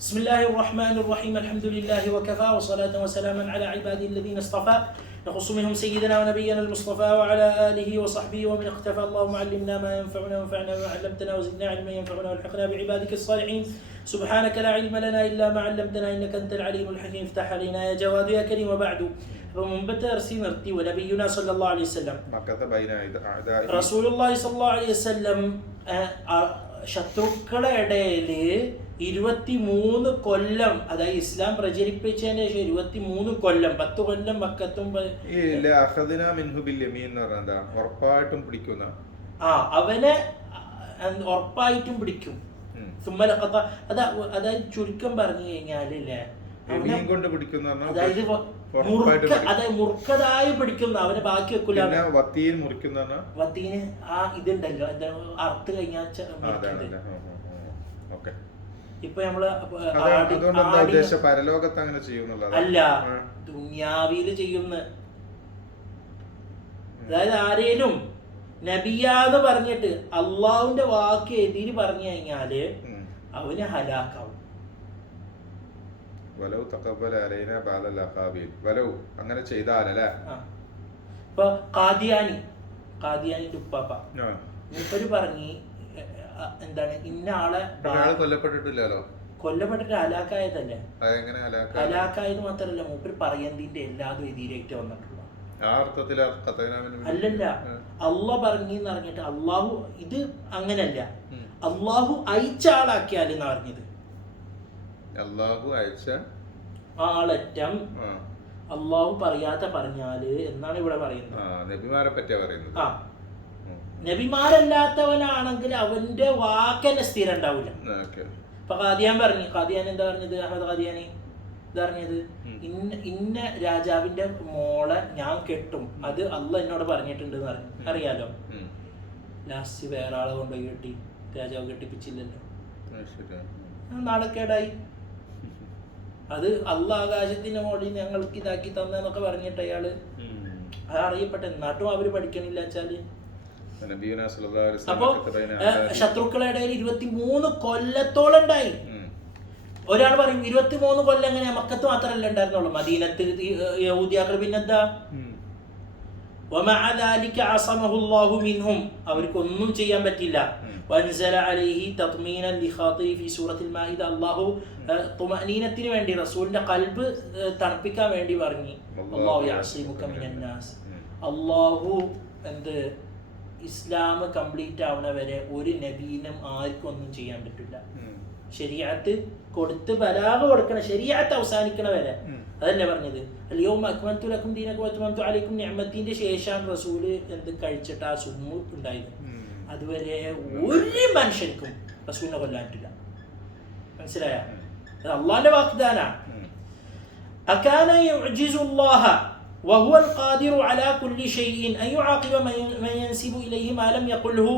بسم الله الرحمن الرحيم الحمد لله وكفى وصلاة وسلاما على عباده الذين اصطفى نخص منهم سيدنا ونبينا المصطفى وعلى آله وصحبه ومن اقتفى اللهم علمنا ما ينفعنا وانفعنا بما علمتنا وزدنا علما ينفعنا والحقنا بعبادك الصالحين سبحانك لا علم لنا إلا ما علمتنا إنك أنت العليم الحكيم افتح علينا يا جواد يا كريم وبعد മുമ്പത്തെ അർസി നിർത്തി നബിയുനാ സല്ലല്ലാഹു അലൈഹി വസല്ലം റസൂലുള്ളാഹി സല്ലല്ലാഹു അലൈഹി വസല്ലം ശത്രുക്കളുടെ ഇടയിൽ 23 കൊല്ലം, അതായത് ഇസ്ലാം പ്രചരിപ്പിച്ചതിന് ശേഷം 23 കൊല്ലം, 10 കൊല്ലം മക്കത്തും ഉറപ്പായിട്ടും പിടിക്കുന്ന അവനെ ഉറപ്പായിട്ടും പിടിക്കും. അതായത് ചുരുക്കം പറഞ്ഞു കഴിഞ്ഞാലേ കൊണ്ട് പിടിക്കുന്ന, അതായത് മുറുക്കതായി പിടിക്കുന്ന, അവനെ ബാക്കി വെക്കൂല. വത്തീന് ഇതുണ്ടല്ലോ, അറുത്ത് കഴിഞ്ഞാൽ ഇപ്പൊ നമ്മള് അല്ല ദുനിയാവില് ചെയ്യുന്ന, അതായത് ആരേലും നബിയാന്ന് പറഞ്ഞിട്ട് അള്ളാഹുവിന്റെ വാക്ക് എതിര് പറഞ്ഞു കഴിഞ്ഞാല് അവന് ഹലാക്കാവും. അങ്ങനെ ചെയ്താലേ ഇപ്പൊ ഖാദിയാനിന്റെ ഉപ്പാപ്പ മൂപ്പര് പറഞ്ഞ് എന്താണ്, ഇന്ന ആളെ കൊല്ലപ്പെട്ടിട്ടില്ലല്ലോ, കൊല്ലപ്പെട്ടിട്ട് ഹലാക്കായതല്ലേ. ഹലാക്കായത് മാത്രല്ല, മൂപ്പര് പറയുന്നതിന്റെ എല്ലാതും എതിരായിട്ട് വന്നിട്ടുള്ള അല്ലല്ല. അള്ളാഹ് പറഞ്ഞെന്ന് പറഞ്ഞിട്ട് അള്ളാഹു ഇത് അങ്ങനല്ല, അള്ളാഹു അയച്ച ആളാക്കിയാലെന്ന് പറഞ്ഞത്. അള്ളാഹു അയച്ച ആളറ്റം അള്ളാഹു പറയാത്ത പറഞ്ഞാല് എന്നാണ് ഇവിടെ പറയുന്നത്. നബിമാരെ പറ്റിയാ പറയുന്നത്. നബിമാരല്ലാത്തവനാണെങ്കിൽ അവന്റെ വാക്കന്നെ സ്ഥിരം ഉണ്ടാവില്ല. ഇപ്പൊ ഖാദിയാൻ എന്താ പറഞ്ഞത്? അഹമ്മദ് ഖാദിയാനി എന്താ പറഞ്ഞത്? ഇന്ന രാജാവിന്റെ മോളെ ഞാൻ കെട്ടും, അത് അള്ളാഹ് എന്നോട് പറഞ്ഞിട്ടുണ്ട് എന്ന് പറഞ്ഞു. അറിയാലോ, ലാസ്റ്റ് വേറെ ആളെ കൊണ്ടുപോയി കെട്ടി, രാജാവ് കെട്ടിപ്പിച്ചില്ലല്ലോ, നാളെക്കേടായി. അത് അള്ളാഹ് ആകാശത്തിന്റെ മോളിൽ ഞങ്ങൾക്ക് ഇതാക്കി തന്നെന്നൊക്കെ പറഞ്ഞിട്ട് അയാള് അറിയപ്പെട്ട നാട്ടും അവര് പഠിക്കണില്ല വെച്ചാല്. അപ്പൊ ശത്രുക്കളുടെ ഇടയിൽ 23 കൊല്ലത്തോളം ഉണ്ടായി. ഒരാൾ പറയും 23 കൊല്ലം എങ്ങനെയാ? മക്കത്ത് മാത്രമല്ല ഉണ്ടായിരുന്നുള്ളൂ, മദീനത്ത് യഹൂദിയാക്കൾ പിന്നെന്താ? അവർക്കൊന്നും ചെയ്യാൻ പറ്റില്ല. അള്ളാഹു തുമഅനീനത്തിന് വേണ്ടി, റസൂലിന്റെ ഖൽബ് തണുപ്പിക്കാൻ വേണ്ടി പറഞ്ഞു, അള്ളാഹു എന്ത് ഇസ്ലാം കംപ്ലീറ്റ് ആവണ വരെ ഒരു നബീനും ആർക്കും ഒന്നും ചെയ്യാൻ പറ്റില്ല. ശരീഅത്ത് കൊടുത്ത് ബലാഗ് കൊടുക്കണം, ശരീഅത്ത് അവസാനിക്കണ വരെ. അതല്ലേ പറഞ്ഞത്, അൽയൗമ അക്മൽതു ലക്കും ദീനക്കും വഅത്മംതു അലൈക്കും നിഅമത്തിന്റെ ശേഷം റസൂല് എന്ത് കഴിച്ചിട്ട് ആ സുമ്മു ഉണ്ടായിരുന്നു. അതുവരെ ഒരു മനുഷ്യർക്കും റസൂലിനെ കൊല്ലാൻ പറ്റില്ല. മനസ്സിലായ? അള്ളാന്റെ വാഗ്ദാനാണ്. അകാന യുഅ്ജിസുല്ലാഹ وهو القادر على كل شيء أن يعاقب من ينسب إليه ما لم يقله.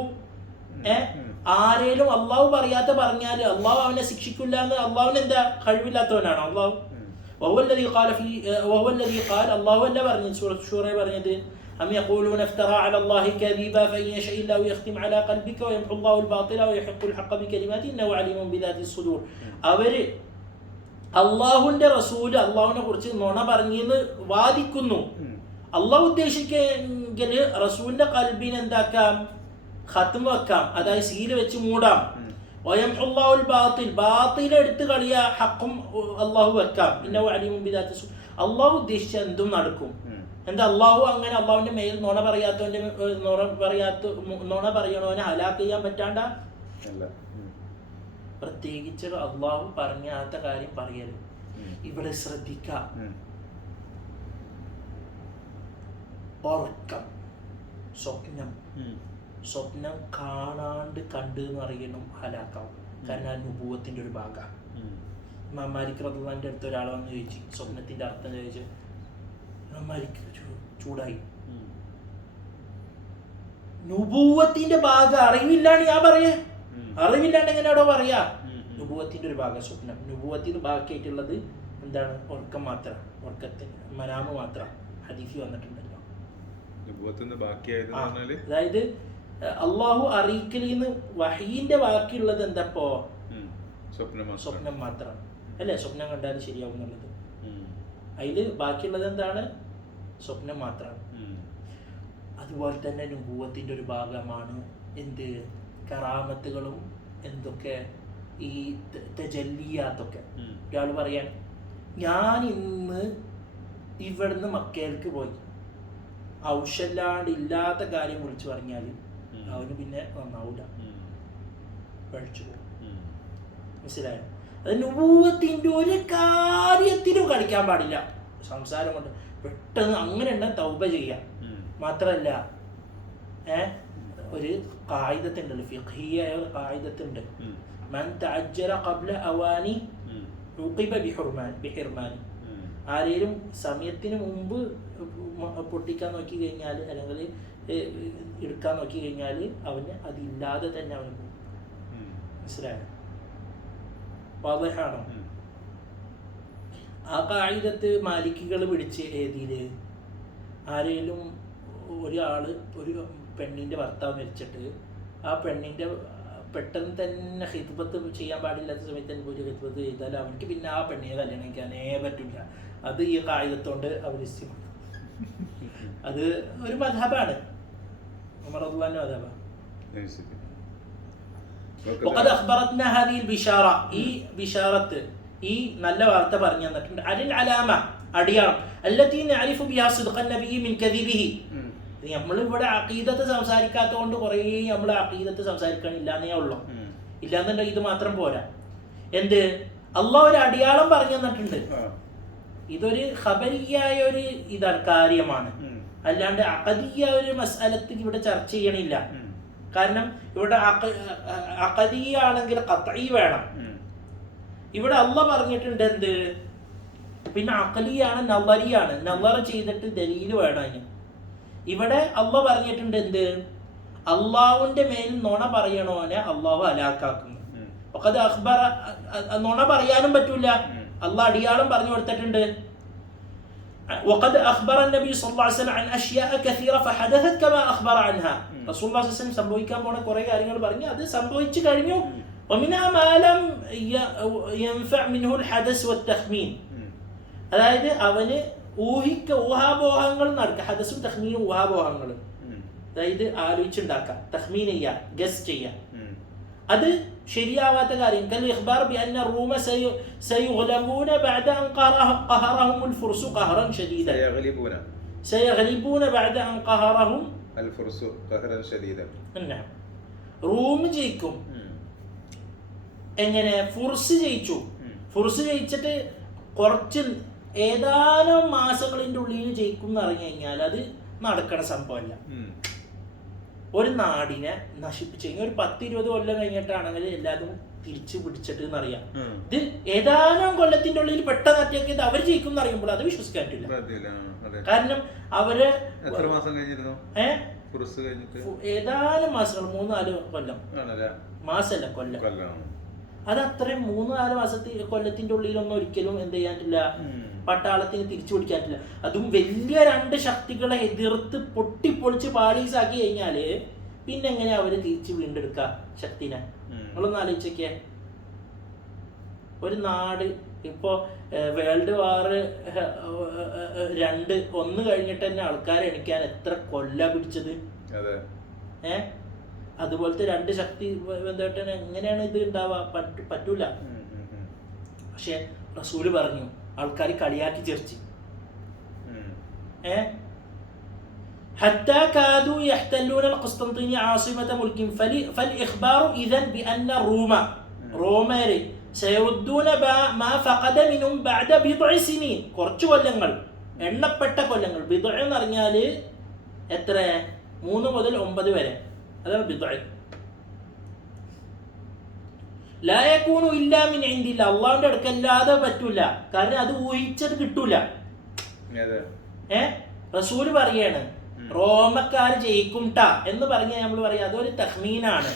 ആരേലും അള്ളാഹു പറയാത്ത പറഞ്ഞാല് അള്ളാഹു അവനെ ശിക്ഷിക്കില്ല എന്ന് അള്ളാഹുവിന് എന്താ കഴിവില്ലാത്തവനാണ് അള്ളാഹു. അള്ളാഹു അല്ല പറഞ്ഞത്, സൂറത്ത് ശൂറ പറഞ്ഞത്, أم يقولون افترى على الله كذبا فإن يشاء الله يختم على قلبك ويمحو الله الباطل ويحق الحق بكلماته إنه عليم بذات الصدور. അവര് അള്ളാഹുവിന്റെ റസൂല് അള്ളാഹുവിനെ കുറിച്ച് നുണ പറഞ്ഞെന്ന് വാദിക്കുന്നു. അള്ളാഹു ഉദ്ദേശിക്കെങ്കിൽ റസൂലിന്റെ ഖൽബിനെ എന്താക്കാം? ഖത്മ് വെക്കാം, അതായത് സീല് വെച്ച് മൂടാം. ബാത്തിൽ എടുത്ത് കളിയ ഹക്കും അള്ളാഹു വെക്കാം. ഇന്നഹു അലീമുൻ ബിദാത്തി സുദൂർ. അള്ളാഹു ഉദ്ദേശിച്ച എന്തും നടക്കും. എന്താ അള്ളാഹു അങ്ങനെ അള്ളാഹുവിന്റെ മേൽ നുണ പറയണവനെ ഹലാക്ക് ചെയ്യാൻ പറ്റാണ്ട? പ്രത്യേകിച്ച് അള്ളാഹു പറഞ്ഞാത്ത കാര്യം പറയല്. ഇവിടെ ശ്രദ്ധിക്കാം, ഉറക്കം, സ്വപ്നം കാണാണ്ട് കണ്ട് എന്ന് പറയണം ഹലാക്കാവും. കാരണം ആ നുബുവത്തിന്റെ ഒരു ഭാഗമാണ്. ഇമാം മാലിക് റളിയല്ലാഹുവിന്റെ അടുത്ത് ഒരാൾ വന്ന് ചോദിച്ചു, സ്വപ്നത്തിന്റെ അർത്ഥം ചോദിച്ചു. ഇമാം മാലിക് ചൂടായി. നുബുവത്തിന്റെ ഭാഗം അറിവില്ലാണ്ട് ഞാൻ പറയാ, അറിവില്ലാണ്ട് എങ്ങനെയാണോ പറയാ? നുബുവത്തിന്റെ ഒരു ഭാഗം സ്വപ്നം. നുബുവത്തിന് ബാക്കിയായിട്ടുള്ളത് എന്താണ്? ഉറക്കം മാത്രം, ഉറക്കത്തിന് മനാമ് മാത്രം ഹദീസിൽ വന്നിട്ടുണ്ടല്ലോ. അതായത് അള്ളാഹു അറിയിക്കലിന്ന് വഹീന്റെ ബാക്കിയുള്ളത് എന്തപ്പോ? സ്വപ്നം മാത്രമാണ് അല്ലേ? സ്വപ്നം കണ്ടാൽ ശരിയാവും എന്നുള്ളത്. അതിൽ ബാക്കിയുള്ളത് എന്താണ്? സ്വപ്നം മാത്രമാണ്. അതുപോലെ തന്നെ നുബുവത്തിൻ്റെ ഒരു ഭാഗമാണ് എന്ത്? കറാമത്തുകളും എന്തൊക്കെ ഈ തജല്ലിയാത്തൊക്കെ. ഒരാൾ പറയാൻ, ഞാൻ ഇന്ന് ഇവിടുന്ന് മക്കയിലേക്ക് പോയി, ഔഷല്ലാണ്ട് ഇല്ലാത്ത കാര്യം വിളിച്ചു പറഞ്ഞാൽ അവന് പിന്നെ നന്നാവില്ല, കഴിച്ചു പോകും. മനസ്സിലായോ? അത് നുബുവത്തിൻ്റെ ഒരു കാര്യത്തിനും കളിക്കാൻ പാടില്ല. സംസാരം കൊണ്ട് പെട്ടെന്ന് അങ്ങനെ തന്നെ തൗബ ചെയ്യാം. മാത്രമല്ല ഒരു ഖായിദത്തുണ്ടല്ലോ, ഫിഖ്ഹിയായ ഒരു ഖായിദത്തുണ്ട്, മൻ തഅജ്ജല ഖബ്ല അവാനി ഉഖിബ ബിഹിർമാനി. ആരെങ്കിലും സമയത്തിന് മുമ്പ് പൊട്ടിക്കാൻ നോക്കി കഴിഞ്ഞാൽ അല്ലെങ്കിൽ എടുക്കാൻ നോക്കി കഴിഞ്ഞാൽ അവന് അതില്ലാതെ തന്നെ അവന് പോകും. മനസ്സിലായോ? വാദഹാണോ? ആ ഖായിദത്ത് മാലിക്കുകൾ പിടിച്ച് ഏതില്? ആരെങ്കിലും ഒരാൾ ഒരു പെണ്ണിൻ്റെ ഭർത്താവ് മരിച്ചിട്ട് ആ പെണ്ണിൻ്റെ പെട്ടെന്ന് തന്നെ ഹിത്ബത്ത് ചെയ്യാൻ പാടില്ലാത്ത സമയത്ത് തന്നെ ഒരു ഹിത്ബത്ത് ചെയ്താൽ അവർക്ക് പിന്നെ ആ പെണ്ണിനെ കല്യാണം കഴിക്കാനേ പറ്റില്ല. അത് ഈ ഖായിദത്തോണ്ട് അവരിസ്യമാണ്. അത് ഒരു മദ്ഹബാണ്, ഉമർ റളിയല്ലാഹു അൻഹു മദ്ഹബ. وقد أخبرتنا هذه البشارة. ഈ ബിഷാറത്ത്, ഈ നല്ല വാർത്ത പറഞ്ഞു തന്നിട്ടുണ്ട്. അലിൽ അലാമ, അടിയാളം, التي نعرف بها صدق النبي من كذبه. നമ്മളിവിടെ അഖീദത്ത് സംസാരിക്കാത്തത് കൊണ്ട് കുറേ നമ്മൾ അഖീദത്ത് സംസാരിക്കണില്ലാന്നേ ഉള്ളൂ. ഇല്ലാന്നുണ്ടെങ്കിൽ ഇത് മാത്രം പോരാ. എന്ത്? അള്ളാഹ് ഒരു അടിയാളം പറഞ്ഞു തന്നിട്ടുണ്ട്. ഇതൊരു ഖബരിയായ ഒരു ഇതാണ്, കാര്യമാണ്. അല്ലാണ്ട് അഖദിയ ഒരു മസ്അലത്ത് ഇവിടെ ചർച്ച ചെയ്യണില്ല. കാരണം ഇവിടെ അഖദിയ ആണെങ്കിൽ ഖത്ഈ വേണം. ഇവിടെ അള്ളാഹ് പറഞ്ഞിട്ടുണ്ട് എന്ത്? പിന്നെ അഖലിയാണ്, നളറിയാണ്. നളർ ചെയ്തിട്ട് ദലീല് വേണം അതിന്. ഇവിടെ അള്ളാഹ് പറഞ്ഞിട്ടുണ്ട് എന്ത്? അള്ളാഹുവിന്റെ മേൽ നുണ പറയണോനെ അള്ളാഹു ഹലാക്കാക്കുന്നു. നുണ പറയാനും പറ്റൂല. അള്ളാഹ് അടിയാളം പറഞ്ഞു കൊടുത്തിട്ടുണ്ട്. وقد أخبر النبي صلى الله عليه وسلم عن أشياء كثيرة فحدثت كما أخبر عنها. رسول الله صلى الله عليه وسلم സംഭവിക്കാൻ പോണ കുറേ കാര്യങ്ങൾ പറഞ്ഞു, അത് സംഭവിച്ചു കഴിഞ്ഞു. ومنها ما لم ينفع منه الحدث والتخمين. അതായത് അവന് ഊഹാപോഹങ്ങൾ നടക്കുക. ഹദസും തഖ്മീനും ഊഹാപോഹങ്ങൾ, അതായത് ആലോചിച്ചുണ്ടാക്കാം, തഖ്മീൻ ചെയ്യാം, ഗസ് ചെയ്യാം. അത് ശരിയാവാത്ത കാര്യം. കൽ ഇഖ്ബാർ ബിഅന്ന റൂമ സയഗ്ലബൂന ബഅദ അൻ ഖഹറഹും الفرس قهرا شديدا. സയഗ്ലിബൂന ബഅദ അൻ ഖഹറഹും الفرس قهرا شديدا. റൂം ജയിക്കും. എങ്ങനെ? ഫുർസ് ജയിച്ചു. ഫുർസ് ജയിച്ചിട്ട് കുറച്ച് ഏതാനും മാസങ്ങളിൻ്റെ ഉള്ളിൽ ജയിക്കും എന്ന് പറഞ്ഞു കഴിഞ്ഞാൽ അത് നടക്കണ സംഭവമല്ല. ഒരു നാടിനെ നശിപ്പിച്ചു കഴിഞ്ഞാൽ ഒരു 10-20 കൊല്ലം കഴിഞ്ഞിട്ടാണെങ്കിൽ എല്ലാതും തിരിച്ചു പിടിച്ചിട്ട് എന്നറിയാം. ഇത് ഏതാനും കൊല്ലത്തിന്റെ ഉള്ളിൽ പെട്ടെന്ന് അറ്റാക്ക് ചെയ്ത് അവർ ജയിക്കും എന്ന് അറിയുമ്പോൾ അത് വിശ്വസിക്കാൻ പറ്റില്ല. കാരണം അവര് ഏതാനും മാസങ്ങൾ, 3-4 കൊല്ലം, മാസമല്ല കൊല്ലം, അത് അത്രയും 3-4 കൊല്ലത്തിന്റെ ഉള്ളിലൊന്നും ഒരിക്കലും എന്ത് ചെയ്യാനില്ല, പട്ടാളത്തിന് തിരിച്ചു പിടിക്കാൻ പറ്റില്ല. അതും വലിയ 2 ശക്തികളെ എതിർത്ത് പൊട്ടിപ്പൊളിച്ച് പാളീസാക്കി കഴിഞ്ഞാല് പിന്നെ എങ്ങനെ അവര് തിരിച്ച് വീണ്ടെടുക്കുക ശക്തിനെ? നിങ്ങളൊന്ന് ആലോചിച്ചൊക്കെ. ഒരു നാട് ഇപ്പോ വേൾഡ് വാർ 2 കഴിഞ്ഞിട്ട് തന്നെ ആൾക്കാരെ എണിക്കാൻ എത്ര കൊല്ല പിടിച്ചത്? അതുപോലത്തെ 2 ശക്തി ബന്ധമായിട്ട് എങ്ങനെയാണ് ഇത് ഉണ്ടാവുക? പറ്റൂല. പക്ഷെ റസൂല് പറഞ്ഞു, ആൾക്കാർ കളിയാക്കി ചേർച്ച്. حتى كادوا يحتلون القسطنطينية عاصمة ملك فالإخبار إذن بأن الروم سيردون ما فقد منهم بعد بضع سنين. കുറച്ച് കൊല്ലങ്ങൾ, എണ്ണപ്പെട്ട കൊല്ലങ്ങൾ. ബിദ്അ എന്ന് പറഞ്ഞാൽ എത്ര? 3 മുതൽ 9 വരെ, അതാണ് ബിദ്അ. ലാ യകൂനു ഇല്ലാ മിൻ ഇൻദില്ലാ, അല്ലാഹുവിന്റെ അടുക്കല്ലാതെ പറ്റൂല. കാരണം അത് ഊഹിച്ചത് കിട്ടൂല. റസൂല് പറയാണ് റോമക്കാർ ജയിക്കും ട്ടാ എന്ന് പറഞ്ഞാൽ നമ്മൾ പറയാം അതൊരു തഖ്മീനാണ്.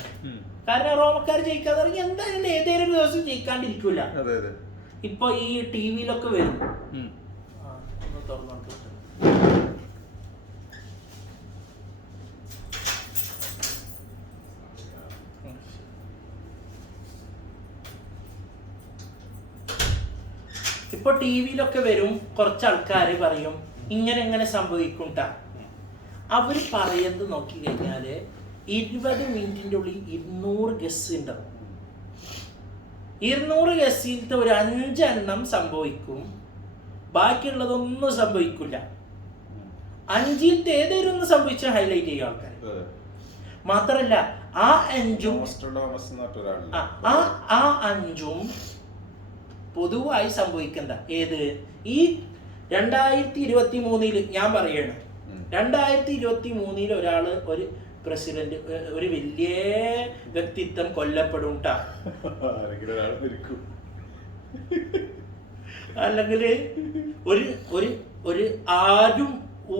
കാരണം റോമക്കാർ ജയിക്കാതെ പറഞ്ഞാൽ എന്തായാലും ഏതെങ്കിലും ദിവസം ജയിക്കാണ്ടിരിക്കൂല. ഇപ്പൊ ഈ ടിവിയിലൊക്കെ വരും. ഇപ്പൊ ടി വിയിലൊക്കെ വരും കുറച്ച് ആൾക്കാർ പറയും ഇങ്ങനെ സംഭവിക്കുംട്ട. അവർ പറയുന്നത് നോക്കി കഴിഞ്ഞാല് 20 മിനിറ്റിന്റെ ഉള്ളിൽ 200 ഗസ് ഉണ്ടാവും. 200 ഗസ്സിലത്തെ ഒരു 5 എണ്ണം സംഭവിക്കും, ബാക്കിയുള്ളതൊന്നും സംഭവിക്കില്ല. 5ൽ ഏതൊരു ഒന്ന് സംഭവിച്ചാൽ ഹൈലൈറ്റ് ചെയ്യും ആൾക്കാർ. മാത്രല്ല ആ 5ഉം ആ 5ഉം പൊതുവായി സംഭവിക്കണ്ട. ഏത് ഈ 2023 ഞാൻ പറയണ 2023 ഒരാള് ഒരു പ്രസിഡന്റ് ഒരു വലിയ വ്യക്തിത്വം കൊല്ലപ്പെടും ട്ടാ. അല്ലെങ്കിൽ ഒരു ഒരു ഒരു ആരും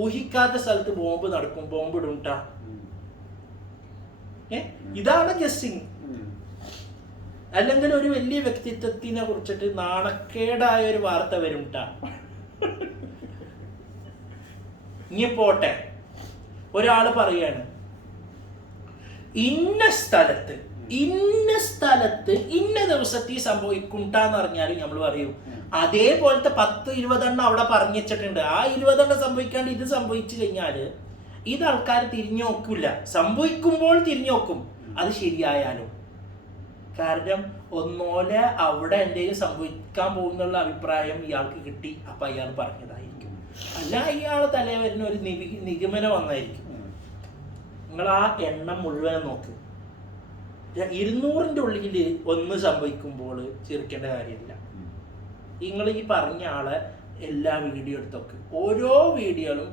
ഊഹിക്കാത്ത സ്ഥലത്ത് ബോംബ് നടക്കും, ബോംബ് ഇടും ട്ടാ. ഇതാണ് ഗസ്സിങ്. അല്ലെങ്കിൽ ഒരു വലിയ വ്യക്തിത്വത്തിനെ കുറിച്ചിട്ട് നാണക്കേടായ ഒരു വാർത്ത വരും ട്ടാ. ഇനി പോട്ടെ, ഒരാള് പറയാണ് ഇന്ന സ്ഥലത്ത് ഇന്ന ദിവസത്തിൽ സംഭവിക്കുണ്ടാന്ന് പറഞ്ഞാലും നമ്മൾ പറയും അതേപോലത്തെ 10-20 എണ്ണം അവിടെ പറഞ്ഞു വെച്ചിട്ടുണ്ട്. ആ 20 എണ്ണം സംഭവിക്കാണ്ട് ഇത് സംഭവിച്ചു കഴിഞ്ഞാല് ഇത് ആൾക്കാർ തിരിഞ്ഞു നോക്കില്ല. സംഭവിക്കുമ്പോൾ തിരിഞ്ഞു നോക്കും, അത് ശരിയായാലും. കാരണം ഒന്നോലെ അവിടെ എന്തെങ്കിലും സംഭവിക്കാൻ പോകുന്നുള്ള അഭിപ്രായം ഇയാൾക്ക് കിട്ടി, അപ്പൊ അയാൾ പറഞ്ഞതായിരിക്കും. അല്ല ഇയാളെ തലേ വരുന്ന ഒരു നിഗമനം വന്നായിരിക്കും. നിങ്ങൾ ആ എണ്ണം മുഴുവൻ നോക്ക്. 200ന്റെ ഉള്ളിൽ ഒന്ന് സംഭവിക്കുമ്പോൾ ചിരിക്കേണ്ട കാര്യമില്ല. നിങ്ങൾ ഈ പറഞ്ഞ ആളെ എല്ലാ വീഡിയോ എടുത്തൊക്കെ ഓരോ വീഡിയോയിലും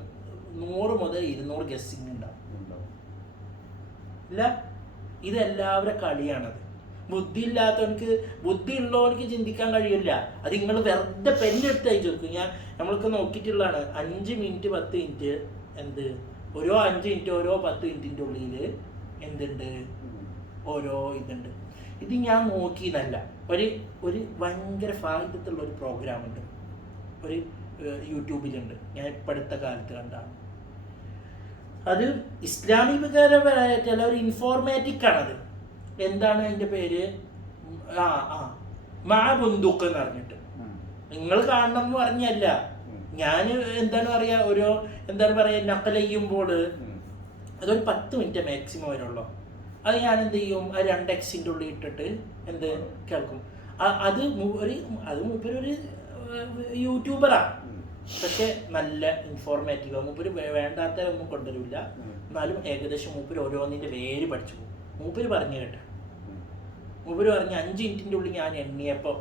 100 മുതൽ 200 ഗസ്സിങ് ഉണ്ടാവും. ഇല്ല, ഇതെല്ലാവരുടെ കളിയാണത്. ബുദ്ധി ഇല്ലാത്തവർക്ക്, ബുദ്ധി ഉള്ളവർക്ക് ചിന്തിക്കാൻ കഴിയില്ല. അത് നിങ്ങൾ വെറുതെ പെണ്ണെടുത്ത് അയച്ചു കൊടുക്കും. നമ്മൾക്ക് നോക്കിയിട്ടുള്ളതാണ് 5 മിനിറ്റ് 10 മിനിറ്റ് ഓരോ 5 മിനിറ്റ് ഓരോ 10 മിനിറ്റിന്റെ ഉള്ളിൽ എന്തുണ്ട്, ഓരോ ഇതുണ്ട്. ഇത് ഞാൻ നോക്കിയതല്ല, ഒരു ഭയങ്കര ഫായിദത്തുള്ള ഒരു പ്രോഗ്രാം ഉണ്ട്, ഒരു യൂട്യൂബിലുണ്ട്, ഞാൻ ഇപ്പോഴത്തെ കാലത്ത് കണ്ടാണ്. അത് ഇസ്ലാമികപരമായിട്ടുള്ള ഒരു ഇൻഫോർമാറ്റിക് ആണത്. എന്താണ് അതിന്റെ പേര്? ബുന്ദൂക്ക് എന്ന് പറഞ്ഞിട്ട്. നിങ്ങൾ കാണണം എന്ന് പറഞ്ഞല്ല, ഞാൻ എന്താണ് പറയാ, എന്താണ് പറയാ, നക്കൽ ചെയ്യുമ്പോൾ അതൊരു 10 മിനിറ്റ് മാക്സിമം വരുള്ളൂ. അത് ഞാൻ എന്ത് ചെയ്യും, ആ 2x ഉള്ളിൽ ഇട്ടിട്ട് കേൾക്കും. അത് മൂപ്പരൊരു യൂട്യൂബറാണ്, പക്ഷെ നല്ല ഇൻഫോർമാറ്റീവ്. മൂപ്പര് വേണ്ടാത്ത ഒന്നും കൊണ്ടുവരില്ല, എന്നാലും ഏകദേശം മൂപ്പര് ഓരോന്നിന്റെ പേര് പഠിച്ചു പോകും. മൂപ്പര് പറഞ്ഞു കേട്ട, മൂപ്പര് പറഞ്ഞ 5 മിനിറ്റിന്റെ ഉള്ളിൽ ഞാൻ എണ്ണിയപ്പോ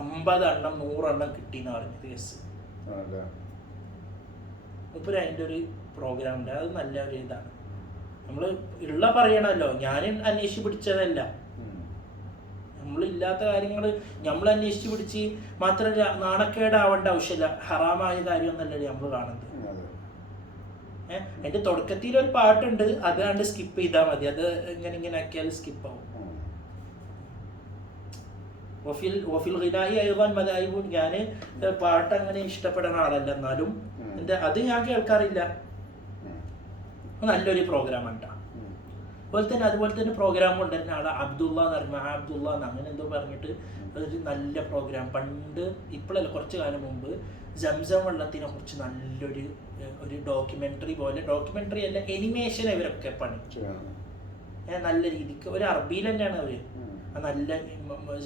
50 എണ്ണം 100 എണ്ണം കിട്ടിയെന്ന് പറഞ്ഞത് കേസ്. മൂപ്പര് അതിൻ്റെ ഒരു പ്രോഗ്രാം ഉണ്ട്, അത് നല്ല ഒരു ഇതാണ്. നമ്മൾ ഉള്ള പറയണല്ലോ, ഞാൻ അന്വേഷിച്ച് പിടിച്ചതല്ല. നമ്മളില്ലാത്ത കാര്യങ്ങൾ നമ്മൾ അന്വേഷിച്ച് പിടിച്ച് മാത്രമല്ല, നാണക്കേടാവേണ്ട ആവശ്യമില്ല. ഹറാമായ കാര്യമൊന്നല്ലേ നമ്മൾ കാണുന്നത്. അതിന്റെ തുടക്കത്തിൽ ഒരു പാട്ടുണ്ട്, അത് കണ്ട് സ്കിപ്പ് ചെയ്താൽ മതി. അത് ഇങ്ങനെ ആക്കിയാൽ സ്കിപ്പ് ആവും. ഞാൻ പാട്ട് അങ്ങനെ ഇഷ്ടപ്പെടുന്ന ആളല്ല, എന്നാലും അത് ഞാൻ കേൾക്കാറില്ല. നല്ലൊരു പ്രോഗ്രാമാണ് കേട്ടോ. അതുപോലെ തന്നെ പ്രോഗ്രാം കൊണ്ടുവരുന്ന ആളെ അബ്ദുള്ള എന്ന് പറഞ്ഞ അബ്ദുള്ള അങ്ങനെ എന്തോ പറഞ്ഞിട്ട് ഒരു നല്ല പ്രോഗ്രാം. പണ്ട് ഇപ്പോഴല്ല, കുറച്ച് കാലം മുമ്പ് സംസം വെള്ളത്തിനെ കുറിച്ച് നല്ലൊരു ഡോക്യുമെന്ററി പോലെ, ഡോക്യുമെന്ററി അല്ല എനിമേഷൻ ഇവരൊക്കെ പണി നല്ല രീതിക്ക്. ഒരു അറബിയിൽ തന്നെയാണ് അവര്. നല്ല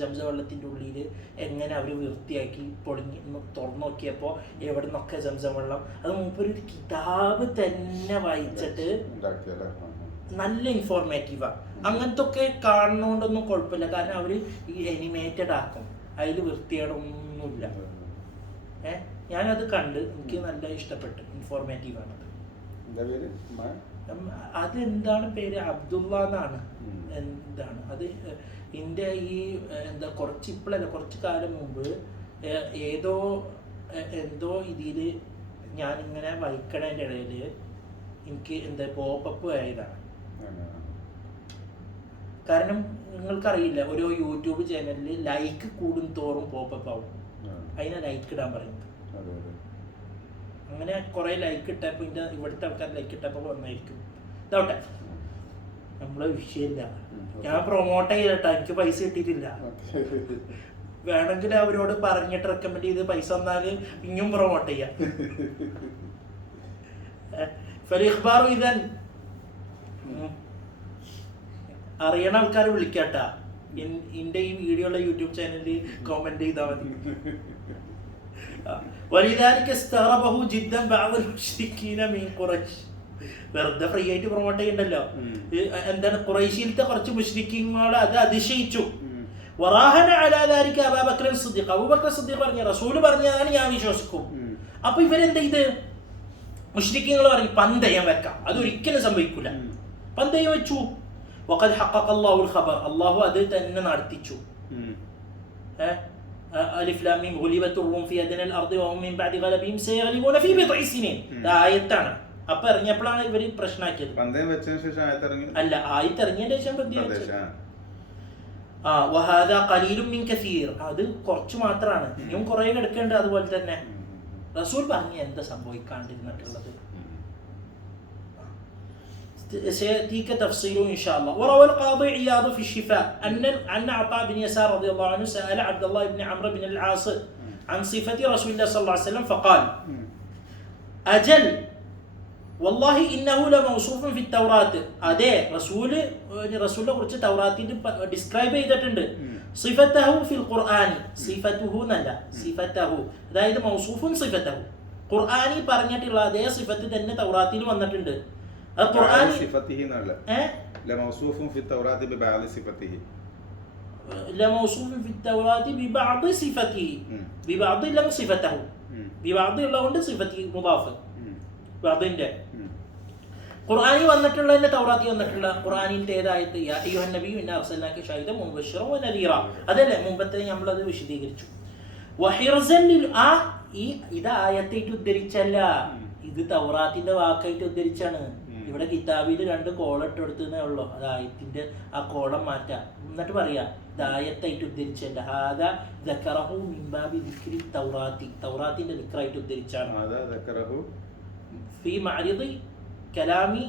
സംസം വെള്ളത്തിൻ്റെ ഉള്ളിൽ എങ്ങനെ അവർ വൃത്തിയാക്കി പൊളിഞ്ഞ് തുറന്നു നോക്കിയപ്പോൾ എവിടെ നിന്നൊക്കെ സംസം വെള്ളം, അത് മൂപ്പര് ഒരു കിതാബ് തന്നെ വായിച്ചിട്ട് നല്ല ഇൻഫോർമേറ്റീവാണ്. അങ്ങനത്തെ ഒക്കെ കാണുന്നോണ്ടൊന്നും കുഴപ്പമില്ല, കാരണം അവര് ഈ എനിമേറ്റഡ് ആക്കും, അതിൽ വൃത്തികേടൊന്നുമില്ല. ഞാനത് കണ്ട് എനിക്ക് നല്ല ഇഷ്ടപ്പെട്ടു. ഇൻഫോർമേറ്റീവാണത്. അതെന്താണ് പേര്? അബ്ദുള്ള എന്നാണ്. എന്താണ് അത്? എൻ്റെ ഈ ഇപ്പോഴല്ല, കുറച്ച് കാലം മുമ്പ് എന്തോ ഇതിൽ ഞാനിങ്ങനെ വായിക്കണതിൻ്റെ ഇടയിൽ എനിക്ക് പോപ്പപ്പ് ആയതാണ്. കാരണം നിങ്ങൾക്കറിയില്ല, ഓരോ യൂട്യൂബ് ചാനലിൽ ലൈക്ക് കൂടും തോറും പോപ്പപ്പ് ആവും. അതിനെ ലൈക്ക് ഇടാൻ പറയുന്നത്. അങ്ങനെ കുറെ ലൈക്ക് ഇട്ടപ്പോൾ ഇവിടുത്തെ ആൾക്കാർ ലൈക്ക് ഇട്ടപ്പോൾ വന്നായിരിക്കും. ഇതാവട്ടെ, നമ്മളെ വിഷയമില്ല. ഞാൻ പ്രൊമോട്ട് ചെയ്തിട്ടാ, എനിക്ക് പൈസ കിട്ടിയിട്ടില്ല. വേണമെങ്കിൽ അവരോട് പറഞ്ഞിട്ട് റെക്കമെൻഡ് ചെയ്ത് പൈസ തന്നാല് ഇനിയും പ്രൊമോട്ട് ചെയ്യാം. ഫലിഖ്ബാറു ഇതൻ അറിയണ ആൾക്കാർ വിളിക്കാട്ടാ. എന്റെ ഈ വീഡിയോയുടെ യൂട്യൂബ് ചാനലിൽ കമന്റ് ചെയ്താൽ മതി. വലിദാലിക ഇസ്തഗ്റബഹു ജിദ്ദൻ ബഅദുൽ മുശ്രിക്കീന മിൻ ഖുറൈശ്. വെറുതെ ഫ്രീ ആയിട്ട് പ്രൊമോട്ട് ചെയ്യണ്ടല്ലോ. എന്താണ് ഖുറൈശിലത്തെ കുറച്ച് മുശ്രിക്കീങ്ങളോട് അത് അതിശയിച്ചു. വറാഹന അലാ ദാലിക അബൂബക്കർ സിദ്ദീഖ്. അബൂബക്കർ സിദ്ദീഖ് പറഞ്ഞു റസൂൽ പറഞ്ഞതാണ് ഞാൻ വിശ്വസിക്കും. അപ്പൊ ഇവരെന്താ ഇത് മുശ്രിക്കീങ്ങൾ പറഞ്ഞു പന്തയം വെക്കാം, അതൊരിക്കലും സംഭവിക്കില്ല. പന്തയം വെച്ചു. വഖദ് ഹഖഖ അല്ലാഹുൽ ഖബർ. അല്ലാഹു അത് തന്നെ നടത്തിച്ചു. അലിഫ് ലാം മീം ഗുലിബത്തുർ റൂം ഫി അദ്നൽ അർദി വഹും മിൻ ബഅദി ഗലബിഹിം സയഗ്ലിബൂന ഫീ ബിദ്ഇ സിനീൻ. ആയത്താണ്. അപ്പൊ ഇറങ്ങിയപ്പോഴാണ് ഇവര് പ്രശ്നമാക്കിയത്. പന്തയം വെച്ചതിന് ശേഷം ആയത്തിറങ്ങി അല്ല, ആയത്ത് ഇറങ്ങിയതിന് ശേഷം വഹാദാ ഖലീലുൻ മിൻ കസീർ. അത് കുറച്ച് മാത്രമാണ്, ഇനിയും കുറെ കിടക്കേണ്ട. അതുപോലെ തന്നെ റസൂൽ പറഞ്ഞ എന്താ സംഭവിക്കാണ്ടിരുന്നിട്ടുള്ളത് سيأتيك تفصيله إن شاء الله. وروى القاضي عياض في الشفاء أن عطاء بن يسار رضي الله عنه سأل عبد الله بن عمرو بن العاص عن صفة رسول الله صلى الله عليه وسلم فقال أجل والله إنه لموصوف في التوراة. أده رسول കുറിച്ച് തൗറാത്തിൽ ഡിസ്ക്രൈബ് ചെയ്തിട്ടുണ്ട്. صفته في القرآن. صفته എന്നല്ല, صفته അതായത് മൗസൂഫുൻ صفته. ഖുർആനിൽ പറഞ്ഞിട്ടുള്ള അതേ സിഫത്ത് തന്നെ തൗറാത്തിൽ വന്നിട്ടുണ്ട്. القرآن صفته نعم لموصوف في التوراة ببعض صفته. لموصوف في التوراة ببعض صفته. ببعض لم صفته. ببعض ഉള്ളതുകൊണ്ട് صفته മുദാഫ്. بعضിന്റെ ഖുർആനിൽ വന്നിട്ടുള്ളതിന്റെ തൗറാത്തിൽ വന്നിട്ടുള്ള ഖുർആനിന്റെ ഏതായത് യാ അയ്യുഹൻ നബിയ്യു ഇന്നാ അർസൽനാക ഷാഹിദൻ മുബശ്ശിറൻ വനദീറ. അതല്ലേ മുമ്പത്തെ നമ്മൾ അത് വിശദീകരിച്ചു. വഹിർസൻ ഇത് ആയത്തായിട്ട് ഉദ്ധരിച്ചല്ല, ഇത് തൗറാത്തിന്റെ വാക്കായിട്ട് ഉദ്ധരിച്ചാണ്. ഇവിടെ കിതാബിൽ 2 കോളം ഇട്ടെടുത്തേ ഉള്ളൂ. അത് ആയത്തിന്റെ ആ കോളം മാറ്റാം. എന്നിട്ട് പറയാ ഇത് ആയത്തായിട്ട് ഉദ്ധരിച്ചല്ല. ഹാദാ ദക്കറഹു മിൻ ബാബി ദിക്രി തൗറാത്തി. തൗറാത്തിന്റെ ദിക്റായിട്ട് ഉദ്ധരിച്ചാണ്. ഹാദാ ദക്കറഹു ഫീ മഅരിദി കലാമി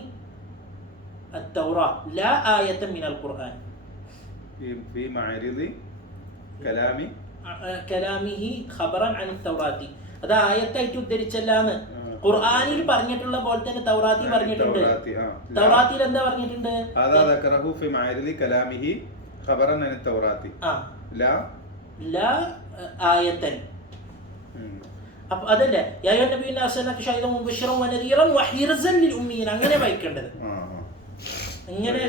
അത്തൗറാ ലാ ആയതൻ മിനൽ ഖുർആൻ. ഫീ മഅരിദി കലാമിഹി ഖബറൻ അൻ തൗറാത്തി. അത് ആയത്തായിട്ട് ഉദ്ധരിച്ചല്ലാന്ന്. ഖുർആനിൽ പറഞ്ഞിട്ടുള്ള പോലെ തന്നെ തൗറാത്തിൽ പറഞ്ഞിട്ടുണ്ട്. തൗറാത്തിൽ എന്താ പറഞ്ഞിട്ടുണ്ട്? ഹാദാ ദക്കറഹു ഫീ മഅരിദി കലാമിഹി ഖബറൻ അൻ തൗറാത്തി ലാ ആയതൻ. അപ്പൊ അതല്ലേ യാ അയ്യുഹൻ നബിയ്യു ഇന്നാ അർസൽനാക ഷാഹിദൻ മുബശ്ശിറൻ വനദീറൻ വഹിർസൻ ലിൽ ഉമ്മീൻ. അങ്ങനെ വായിക്കേണ്ടത്. ഇങ്ങനെ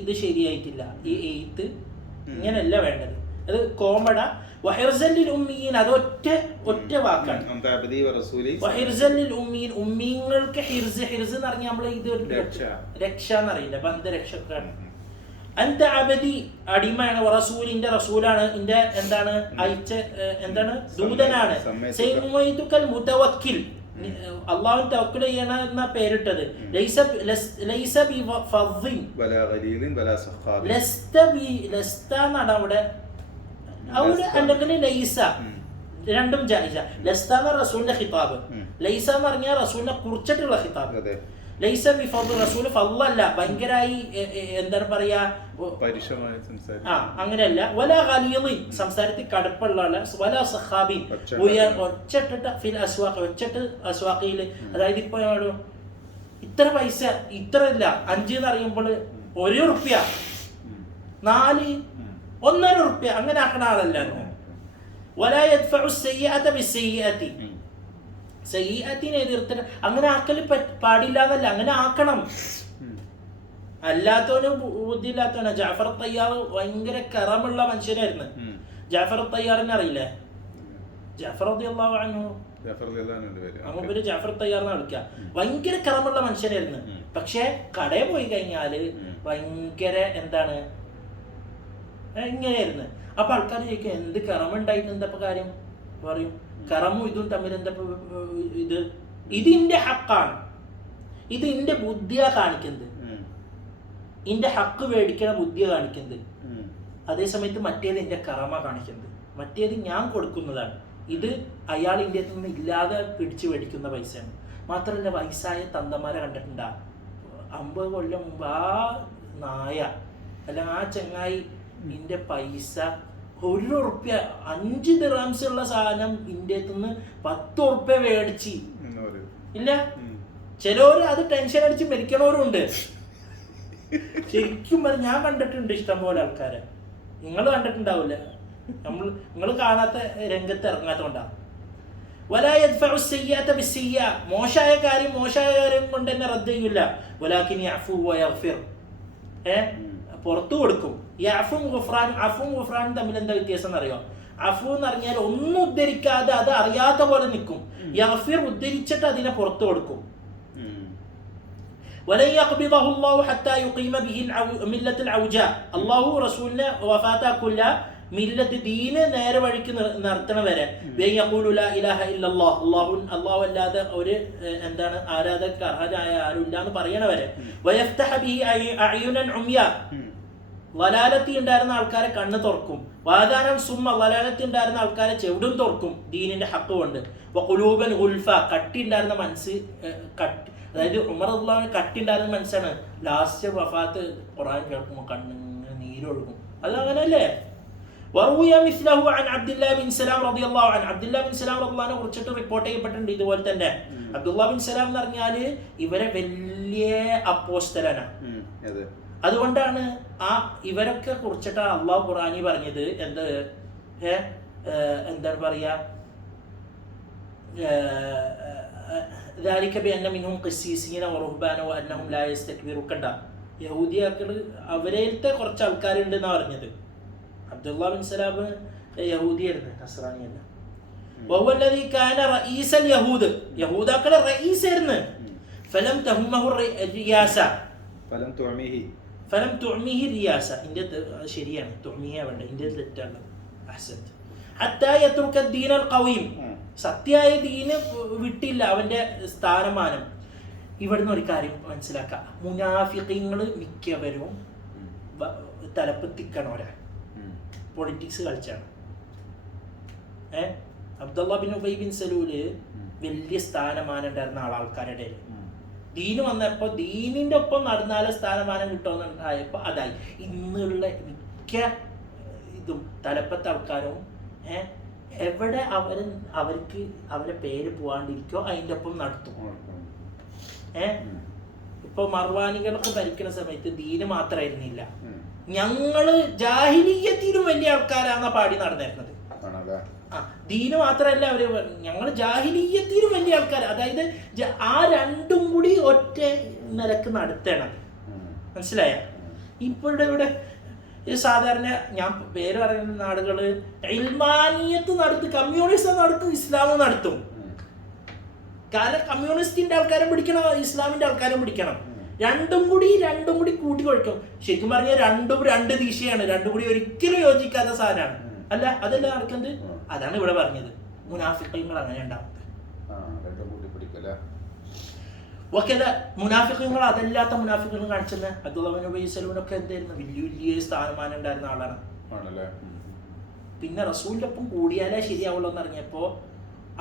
ഇത് ശരിയായിട്ടില്ല. ഈ എയ്ത്ത് ഇങ്ങനെയല്ല വേണ്ടത്. അത് കോമഡ. വഹിർസൻ ലിൽ ഉമ്മീൻ അത് ഒറ്റ വാക്കാണ്. വഹിർസൻ ലിൽ ഉമ്മീൻ. ഉമ്മീങ്ങൾക്ക് ഹിർസ് എന്ന് പറഞ്ഞാൽ നമ്മൾ ഇത് രക്ഷ എന്നറിയില്ല, ബന്ധരക്ഷക്കാണ്. അന്ത അബദി അടിമയാണ്. റസൂലിന്റെ റസൂലാണ്. ഇന്റെ എന്താണ് അയച്ച എന്താണ് ദൂതനാണ്. സയ്യിദുൽ മുതവക്കിൽ. അല്ലാഹു തവക്കുൽ ചെയ്യണ എന്ന പേരിട്ടത്. ലൈസ ബി ഫദ്ദിൻ വലാ ഗലീലിൻ വലാ സഖാബിൻ. ലസ്ത എന്നാണ് അവിടെ അല്ലെങ്കിൽ ലൈസ, രണ്ടും ജായിസ. ലസ്ത എന്ന റസൂലിന്റെ ഖിതാബ്, ലൈസ എന്ന് പറഞ്ഞാൽ റസൂലിനെ കുറിച്ചിട്ടുള്ള ഖിതാബ്. ലൈസ ബി ഫദ്ദ്. റസൂൽ ഫദ്ദല്ല, ഭയങ്കരായി എന്താണ് പറയാ അങ്ങനെയല്ല. വലാ ഗലീലിൻ സംസാരത്തിൽ കടുപ്പുള്ള ആള്. വലാ സഖാബിൻ ഒച്ചട്ടിട്ട് ഫിൽ അസ്വാഖ് ഒച്ചട്ട് അസ്വാഖിൽ. അതായത് ഇപ്പൊ ഇത്ര പൈസ ഇത്ര ഇല്ല 5 എന്ന് അറിയുമ്പോൾ 1 റുപ്യ 4 1.5 റുപ്യ അങ്ങനെ ആക്കണ ആളല്ല. വലാ യദ്ഫഉ സയ്യിഅത ബിസ്സയ്യിഅതി. സയ്യിഅത്തിനെ എതിർത്തിട്ട് അങ്ങനെ ആക്കൽ പാടില്ല എന്നല്ല, അങ്ങനെ ആക്കണം. അല്ലാത്തവന് ബുദ്ധി ഇല്ലാത്തവനാ. ജാഫർ തയ്യാർ ഭയങ്കര കറമുള്ള മനുഷ്യനായിരുന്നു. ജാഫർ തയ്യാറിനെ അറിയില്ലേ? ജാഫർ റളിയല്ലാഹു അൻഹു, പേര് ജാഫർ തയ്യാറിനെ വിളിക്കുക. ഭയങ്കര കറമുള്ള മനുഷ്യനായിരുന്നു. പക്ഷെ കടയിൽ പോയി കഴിഞ്ഞാല് ഭയങ്കര എന്താണ് ഇങ്ങനെയായിരുന്നു. അപ്പൊ ആൾക്കാർ ചോദിക്കും എന്ത് കറമുണ്ടായിട്ട് എന്താ കാര്യം പറയും. കറമും ഇതും തമ്മിൽ എന്താ ഇതിന്റെ ഹക്കാണ്. ഇത് ഇന്റെ ബുദ്ധിയാ കാണിക്കുന്നത്. ഇന്റെ ഹക്ക് മേടിക്കണ ബുദ്ധിയാ കാണിക്കുന്നത്. അതേസമയത്ത് മറ്റേത് എന്റെ കറമ കാണിക്കുന്നത്. മറ്റേത് ഞാൻ കൊടുക്കുന്നതാണ്. ഇത് അയാൾ ഇന്ത്യയിൽ നിന്ന് ഇല്ലാതെ പിടിച്ചു മേടിക്കുന്ന പൈസയാണ്. മാത്രമല്ല വയസ്സായ തന്തമാരെ കണ്ടിട്ടുണ്ടാ 50 കൊല്ലം മുമ്പ് ആ നായ അല്ല ആ ചങ്ങായി നിന്റെ പൈസ 1 5 ദിർഹംസ് ഉള്ള സാധനം ഇന്ത്യയിൽ നിന്ന് 10 ഉറുപ്പ്യ മേടിച്ച് ഇല്ല. ചിലവര് അത് ടെൻഷൻ അടിച്ച് മരിക്കണവരുണ്ട്. ശരിക്കും ഞാൻ കണ്ടിട്ടുണ്ട് ഇഷ്ടംപോലെ ആൾക്കാരെ. നിങ്ങൾ കണ്ടിട്ടുണ്ടാവില്ല, നിങ്ങൾ കാണാത്ത രംഗത്ത് ഇറങ്ങാത്തോണ്ടാ. മോശമായ കാര്യം കൊണ്ട് തന്നെ റദ്ദ് ചെയ്യില്ല. പുറത്തു കൊടുക്കും. അഫും ഗുഫ്രാനും തമ്മിൽ എന്താ വ്യത്യാസം എന്നറിയോ? അഫു എന്ന് പറഞ്ഞാൽ ഒന്നും ഉദ്ധരിക്കാതെ അത് അറിയാത്ത പോലെ നിൽക്കും. യഗ്ഫിർ ഉദ്ധരിച്ചിട്ട് അതിനെ പുറത്തു കൊടുക്കും. അള്ളാഹു റസൂലിനെ വഫാത്താക്കില്ല, മില്ലത്ത് ദീന് നേരെ വഴിക്ക് നിർത്തണ വരെ. അള്ളാഹു അല്ലാതെ ഒരു എന്താണ് ആരാധകർക്ക് അർഹരായ ആരുമില്ല എന്ന് പറയണ വരെ. വലാലത്തി ഉണ്ടായിരുന്ന ആൾക്കാരെ കണ്ണ് തുറക്കും. വാദാനം സുമ്മ വലാലത്തി ഉണ്ടായിരുന്ന ആൾക്കാരെ ചെവിടും തുറക്കും ദീനിന്റെ ഹക്ക് കൊണ്ട്. ഖുലൂബൻ ഗുൽഫ കട്ടി ഉണ്ടായിരുന്ന മനസ്സ് കട്ടി, അതായത് ഉമർ റളിയല്ലാഹു അൻഹു കട്ടി ഉണ്ടായിരുന്ന മനസ്സാണ്. ലാസ്റ്റ് വഫാത്ത് ഖുർആൻ കേൾക്കുമ്പോൾ കണ്ണിങ്ങനെ നീരൊഴുകും. അത് അങ്ങനെയല്ലേ? വറുയ മിസ്ലഹു അൻ അബ്ദുല്ലാഹ് ബിൻ സലാം റളിയല്ലാഹു അൻഹു. അബ്ദുല്ലാഹ് ബിൻ സലാം റളിയല്ലാഹു അൻഹു കുറിച്ചിട്ട് റിപ്പോർട്ട് ചെയ്യപ്പെട്ടിട്ടുണ്ട് ഇതുപോലെ തന്നെ. അബ്ദുല്ലാഹ് ബിൻ സലാം എന്ന് പറഞ്ഞാല് ഇവരെ വലിയ അപ്പോസ്തലനാണ്. അതുകൊണ്ടാണ് ഇവരൊക്കെ കുറിച്ചിട്ട് അള്ളാഹു ഖുർആനി പറഞ്ഞത് എന്താണ് പറയാ, ذلك بأن منهم قسيسين ورهبانا وأنهم لا يستكبرون. കണ്ട, യഹൂദിയാക്കള് അവരിലത്തെ കുറച്ച് ആൾക്കാരുണ്ട് എന്നാ പറഞ്ഞത്. അബ്ദുല്ലാഹ് ബിൻ സലാം യഹൂദിയായിരുന്നു, നസ്രാനിയല്ല. وهو الذي كان رئيس اليهود, യഹൂദാക്കളെ റئീസായിരുന്നു. فلم تهمه الرئاسة فلم تعميه الرئاسة. ഇന്ത്യ ശരിയാണ്, തുഅമിയ വേണ്ട, ഇന്ത്യ തെറ്റാണ്. അഹ്സൻത്. حتى يترك الدين القويم. സത്യമായ ദീന് വിട്ടില്ല അവന്റെ സ്ഥാനമാനം. ഇവിടുന്ന് ഒരു കാര്യം മനസ്സിലാക്കാം, മുനാഫിഖീങ്ങള് മിക്കവരും തലപ്പത്തിക്കണവരാണ്, പൊളിറ്റിക്സ് കളിച്ചാണ്. അബ്ദുല്ലാഹ് ബിൻ ഉബൈ ബിൻ സലൂല് വലിയ സ്ഥാനമാനം ഉണ്ടായിരുന്ന ആൾക്കാരുടെ ദീന് വന്നപ്പോ ദീനിന്റെ ഒപ്പം നടന്നാല് സ്ഥാനമാനം കിട്ടുമെന്നുണ്ടായപ്പോ അതായി. ഇന്നുള്ള മിക്ക ഇതും തലപ്പത്തെ ആൾക്കാരും എവിടെ അവർക്ക് അവരുടെ പേര് പോവാണ്ടിരിക്കോ അതിൻ്റെ ഒപ്പം നടത്തും. ഇപ്പൊ മർവാനികളൊക്കെ ഭരിക്കുന്ന സമയത്ത് ദീന് മാത്രമായിരുന്നില്ല, ഞങ്ങള് ജാഹിലിയ്യത്തിലും വലിയ ആൾക്കാരാണ് പാടി നടന്നിരുന്നത്. ദീന് മാത്രമല്ല, അവര് ഞങ്ങൾ ജാഹിലിയ്യത്തിലും വലിയ ആൾക്കാർ. അതായത് ആ രണ്ടും കൂടി ഒറ്റ നിലക്ക് നടത്തണം. മനസ്സിലായ? ഇപ്പോഴുടെ ഇവിടെ സാധാരണ ഞാൻ പേര് പറയുന്ന നാടുകള് ഇൽമാനിയത്ത് നടത്തും, കമ്മ്യൂണിസം നടത്തും, ഇസ്ലാമും നടത്തും. കാരണം കമ്മ്യൂണിസ്റ്റിന്റെ ആൾക്കാരും പിടിക്കണം, ഇസ്ലാമിന്റെ ആൾക്കാരും പിടിക്കണം. രണ്ടും കൂടി കൂട്ടി കൊഴിക്കും. ശരിക്കും പറഞ്ഞാൽ രണ്ടും രണ്ട് ദിശയാണ്, രണ്ടും കൂടി ഒരിക്കലും യോജിക്കാത്ത സാധനമാണ്. അല്ല, അതല്ല നടക്കുന്നത്. അതാണ് ഇവിടെ പറഞ്ഞത്, മുനാഫിഖീങ്ങൾ അങ്ങനെ ഉണ്ടാവുന്നത്. മുനാഫിഖീങ്ങൾ അതല്ലാത്ത മുനാഫിഖീങ്ങൾ കാണിച്ചത് അബ്ദുല്ലാഹ് ബിൻ ഉബൈ സലൂനൊക്കെ എന്തായിരുന്നു, വലിയ സ്ഥാനമാനം ഉണ്ടായിരുന്ന ആളാണ്. പിന്നെ റസൂലിന്റെ ഒപ്പം കൂടിയാലേ ശരിയാവുള്ളൂ എന്ന് അറിഞ്ഞപ്പോ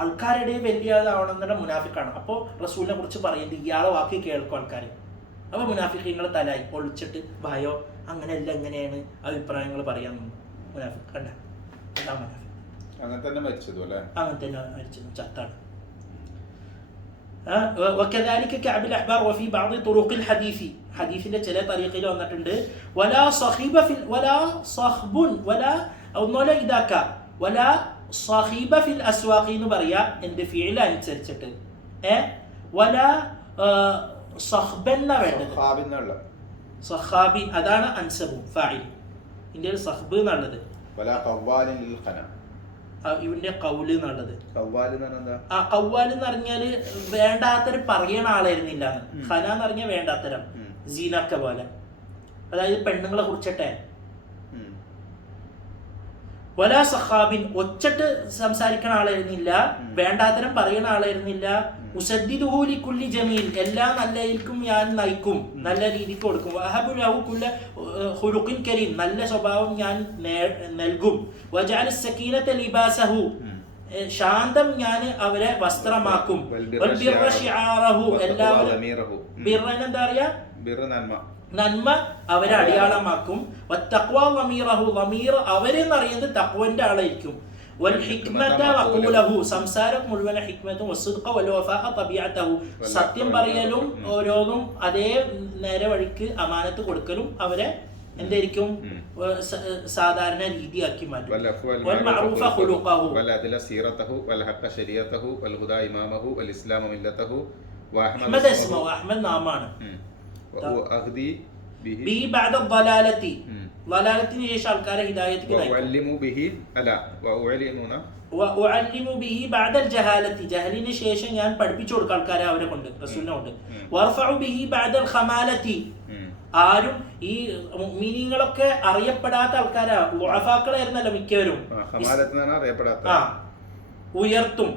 ആൾക്കാരുടെ വലിയതാവണം എന്നുള്ള മുനാഫിക്കാണ്. അപ്പോൾ റസൂലിനെ കുറിച്ച് പറയുന്നത് ഇയാളെ വാക്ക് കേൾക്കും ആൾക്കാർ. അപ്പോൾ മുനാഫിഖീങ്ങൾ തലായി പൊളിച്ചിട്ട് ഭയോ അങ്ങനെയല്ല എങ്ങനെയാണ് അഭിപ്രായങ്ങൾ പറയാൻ മുനാഫിഖ് കണ്ട. അങ്ങനെ തന്നെ മരിച്ചത് ചത്താണ്. وكذلك كعب الأحبار وفي بعض طرق الحديث حديثിന്റെ ചില തരീഖിൽ വന്നിട്ടുണ്ട് ولا صخيب في ولا صخب ولا ഒന്നുമല്ല ഇതാക്ക ولا صخيب في الأسواق എന്ന് പറയാ എന്ത് ഫീൽ അനുസരിച്ചിട്ട്. ولا صخبن വേണ്ടത്, സഖാബിൻ അതാണ് അൻസബു ഫാഇൽ. ഇന്ത്യയിൽ സഖ്ബ് എന്നുള്ളത് ഇവന്റെ കൗല് എന്നുള്ളത്. കൗവാല് എന്ന് പറഞ്ഞാല് വേണ്ടാത്തരം പറയണ ആളായിരുന്നില്ല. ഖന എന്ന് പറഞ്ഞാൽ വേണ്ടാത്തരം, സീനക്ക പോലെ, അതായത് പെണ്ണുങ്ങളെ കുറിച്ചിട്ടെ. വലാ സഖാബിൻ ഒച്ചട്ട് സംസാരിക്കണ ആളായിരുന്നില്ല, വേണ്ടാത്തരം പറയുന്ന ആളായിരുന്നില്ല. ഉസദ്ദിദുഹു ലികുല്ലി ജമീൽ എല്ലാ നല്ലതിൽക്കും ഞാൻ നയിക്കും, നല്ല രീതിക്ക് കൊടുക്കും. വഹബു ലഹു കുല്ല ഖുലുഖിൻ കരീം നല്ല സ്വഭാവം ഞാൻ നൽകും. വജഅല സകീനത ലിബാസഹു ശാന്തം ഞാൻ അവരെ വസ്ത്രമാക്കും. വൽ ബിർറ ശിആറഹു എല്ലാവരും ബിർറ എന്താ പറയാ, നന്മ അവരെ അടയാളമാക്കും. വത്തഖ്വ ളമീറഹു, ളമീർ അവരെന്നറിയുന്നത് തഖ്വന്റെ ആളായിരിക്കും. വൽ ഹിക്മത വഖൂലഹു, സംസാരം മുഴുവൻ ഹിക്മത്തും. വസ്സുദ്ഖ വൽ വഫാഅ തബിഅതഹു, സത്യം പറയലും ഓരോന്നും അതേ നേരെ വഴിക്ക് അമാനത്ത് കൊടുക്കലും അവരെ എന്തായിരിക്കും സാധാരണ രീതിയാക്കി മാറ്റും. വൽ മഅറൂഫ ഖുലുഖഹു വൽ അദ്ല സീറതഹു വൽ ഹഖ ശരീഅതഹു വൽ ഹുദാ ഇമാമഹു വൽ ഇസ്ലാമ മില്ലതഹു വഅഹ്മദ ഇസ്മഹു, അഹ്മദ് നാമാണ്. അഹ്ദി ബി ബഅദ ളലാലതി, ളലാലത്തിന് ശേഷം ആൾക്കാരെ ഹിദായത്തിലേക്ക് നയിക്കും. വഅല്ലിമു ബിഹി അല വഅലിമുന വഅല്ലിമു ബിഹി ബഅദ ജഹാലതി, ജഹലിന് ശേഷം ഞാൻ പഠിപ്പിച്ചു കൊടുക്കുക ആൾക്കാരെ അവരെ കൊണ്ട്, റസൂലിനെ കൊണ്ട്. വറഫഉ ബിഹി ബഅദ ഖമാലതി, ആരും ഈ മുഅ്മിനീങ്ങളൊക്കെ അറിയപ്പെടാത്ത ആൾക്കാരാ, ളുഅഫാക്കളായിരുന്നല്ലോ മിക്കവരും, ഉയർത്തും.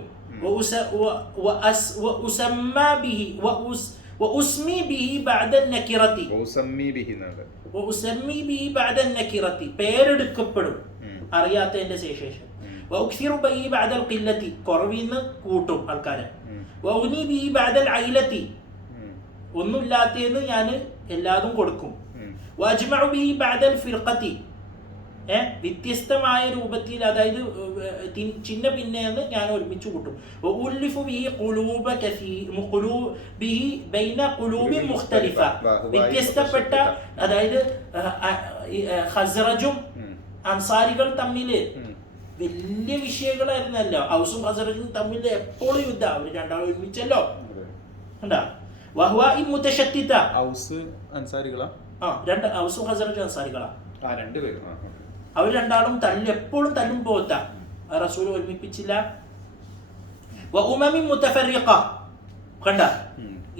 വഉസമ്മാ ബിഹി വഉസ്മി ബിഹി ബഅദ നകിറതി, വഉസമ്മി ബിഹി ബഅദ നകിറതി, പേരെടുക്കപ്പെടും അറിയാത്തതിന്റെ ശേഷം. വഉക്സിറു ബിഹി ബഅദ ഖില്ലതി, കുറവിന്ന് കൂട്ടും ആൾക്കാരെ. വഉനി ബിഹി ബഅദ ഐലതി, ഒന്നുമില്ലാത്തതെന്ന് ഞാൻ എല്ലാതും കൊടുക്കും. വഅജ്മഉ ബിഹി ബഅദ ഫിർഖതി, വ്യത്യസ്തമായ രൂപത്തിൽ, അതായത് ചിന്ന പിന്നെന്ന് ഞാൻ ഒരുമിച്ച് കൂട്ടും. വഉല്ലിഫു ബിഹി ഖുലൂബ ബിഹി ബൈന ഖുലൂബി മുഖ്തലിഫ, വ്യത്യസ്തപ്പെട്ട, അതായത് ഖസ്റജും അൻസാരികൾ തമ്മിൽ വലിയ വിഷയങ്ങളായിരുന്നല്ലോ. ഔസും ഖസ്റജും തമ്മിൽ എപ്പോഴും യുദ്ധം, അവർ രണ്ടാളും ഒരുമിച്ചല്ലോ. കണ്ടാ വഹ്വാഇ മുതശദ്ദിദ, ഔസ് അൻസാരികളാ, രണ്ട് ഔസും ഖസ്റജും അൻസാരികളാ, അവർ രണ്ടാളും എപ്പോഴും തല്ലും പോത്താ, റസൂൽ ഒരുമിപ്പിച്ചില്ല. വഉമമി മുതഫർരിഖ, കണ്ട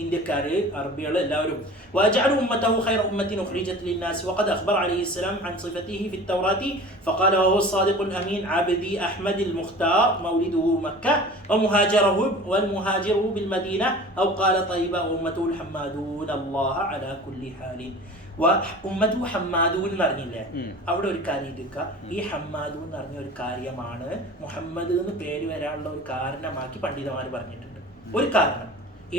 ഇന്ത്യക്കാര് അറബികൾ എല്ലാവരും. وجعلوا أمته خير أمة أخرجت للناس وقد أخبر عليه السلام عن صفته في التوراة فقال وهو الصادق الأمين عبدي أحمد المختار مولده مكة ومهاجره والمهاجره بالمدينة أو قال طيبة وأمته الحمادون الله على كل حال. ഉമ്മതു ഹമ്മാദൂൻ എന്ന് പറഞ്ഞില്ലേ, അവിടെ ഒരു കാര്യം എടുക്കുക. ഈ ഹമ്മാദൂൻ എന്ന് പറഞ്ഞ ഒരു കാര്യമാണ് മുഹമ്മദ് എന്ന് പേര് വരാനുള്ള ഒരു കാരണമാക്കി പണ്ഡിതന്മാർ പറഞ്ഞിട്ടുണ്ട്. ഒരു കാരണം,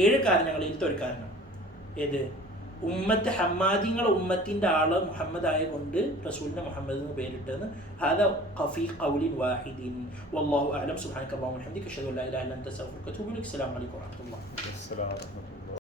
7 കാരണങ്ങളിലത്തെ ഒരു കാരണം ഏത്? ഉമ്മത്ത് ഹമ്മാദിങ്ങൾ, ഉമ്മത്തിന്റെ ആള് മുഹമ്മദ് ആയ കൊണ്ട് റസൂലിനെ മുഹമ്മദ് എന്ന് പേരിട്ടെന്ന്. ഹാദാ ഖഫീ ഖൗലിൻ വാഹിദിൻ വല്ലാഹു അഅലം. സുബ്ഹാനക അല്ലാഹുമ്മ വബിഹംദിക അശ്ഹദു അല്ലാ ഇലാഹ ഇല്ല അൻത അസ്തഗ്ഫിറുക വഅതൂബു ഇലൈക്. അസ്സലാമു അലൈക്കും വറഹ്മത്തുള്ളാഹി.